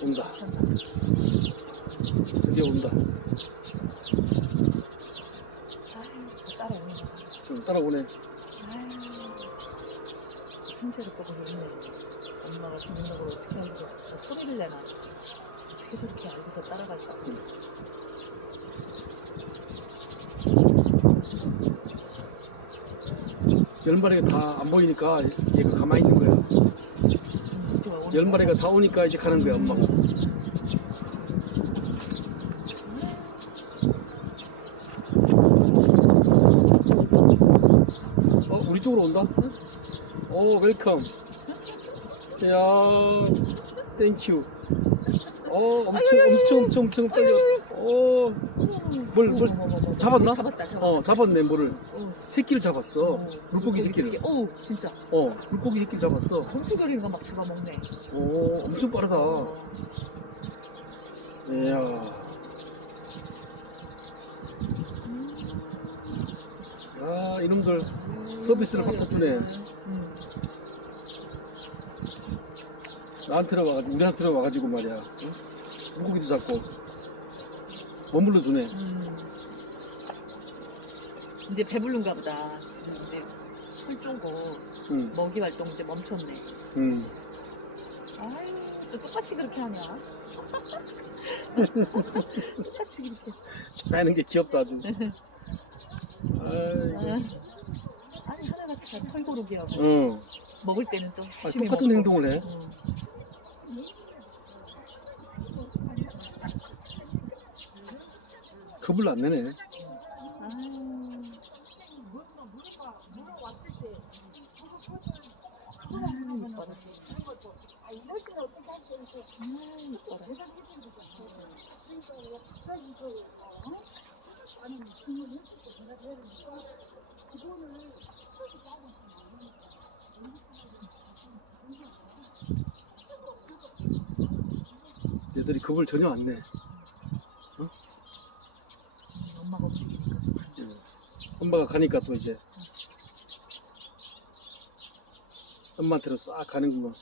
온다. 드디어 온다. 좀 따라오네. 틈새를 떠고 있네. 엄마가 비밀로 어떻게 알고 소리를 내나. 어떻게 저렇게 알고서 따라갈까. 열 마리가 다 안 보이니까 얘가 가만히 있는 거야. 열 마리가 다 오니까 이제 가는 거야, 엄마가. 어, 우리 쪽으로 온다? 오, 웰컴. 야, 땡큐. 어, 엄청, 엄청, 엄청, 엄청 떨려. 어, 뭘, 뭘, 잡았나? 잡았다, 잡았다. 어, 잡았네, 뭐를. 어, 새끼를 잡았어. 어, 물고기 새끼를. 오, 진짜. 어, 물고기 새끼를 잡았어. 홈수거리는 거막 잡아먹네. 오, 엄청 빠르다. 어. 이야. 음. 야, 이놈들 서비스를 확 주네. 음. 나한테로 와가지고, 우리한테로 와가지고 말이야. 응? 물고기도 잡고. 머물러 주네. 음. 이제 배부른가 보다. 지금 이제 풀 쪼고 응, 먹이 활동 이제 멈췄네. 응. 아유, 또 똑같이 그렇게 하냐? 똑같이 그렇게. 빼는 게 귀엽다, 아주. 아, 아이고. 아니 하나같이 다 털고르기하고 응. 먹을 때는 또 아, 열심히 똑같은 먹고. 행동을 해. 음. 겁을 안 내네. 얘들이 겁을 전혀 안 내. 엄마가 움직이니까. 응. 엄마가 가니까 또 이제 엄마한테로 싹 가는구만.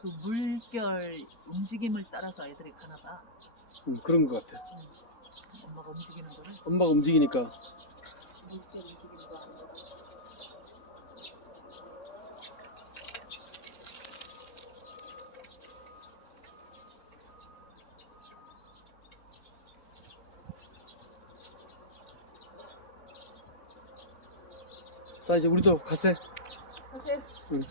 그 물결 움직임을 따라서 애들이 가나 봐. 응, 그런 것 같아. 엄마가 움직이는 거를. 엄마가 움직이니까 물결 움직이 자 이제 우리도 가세. 사실 응.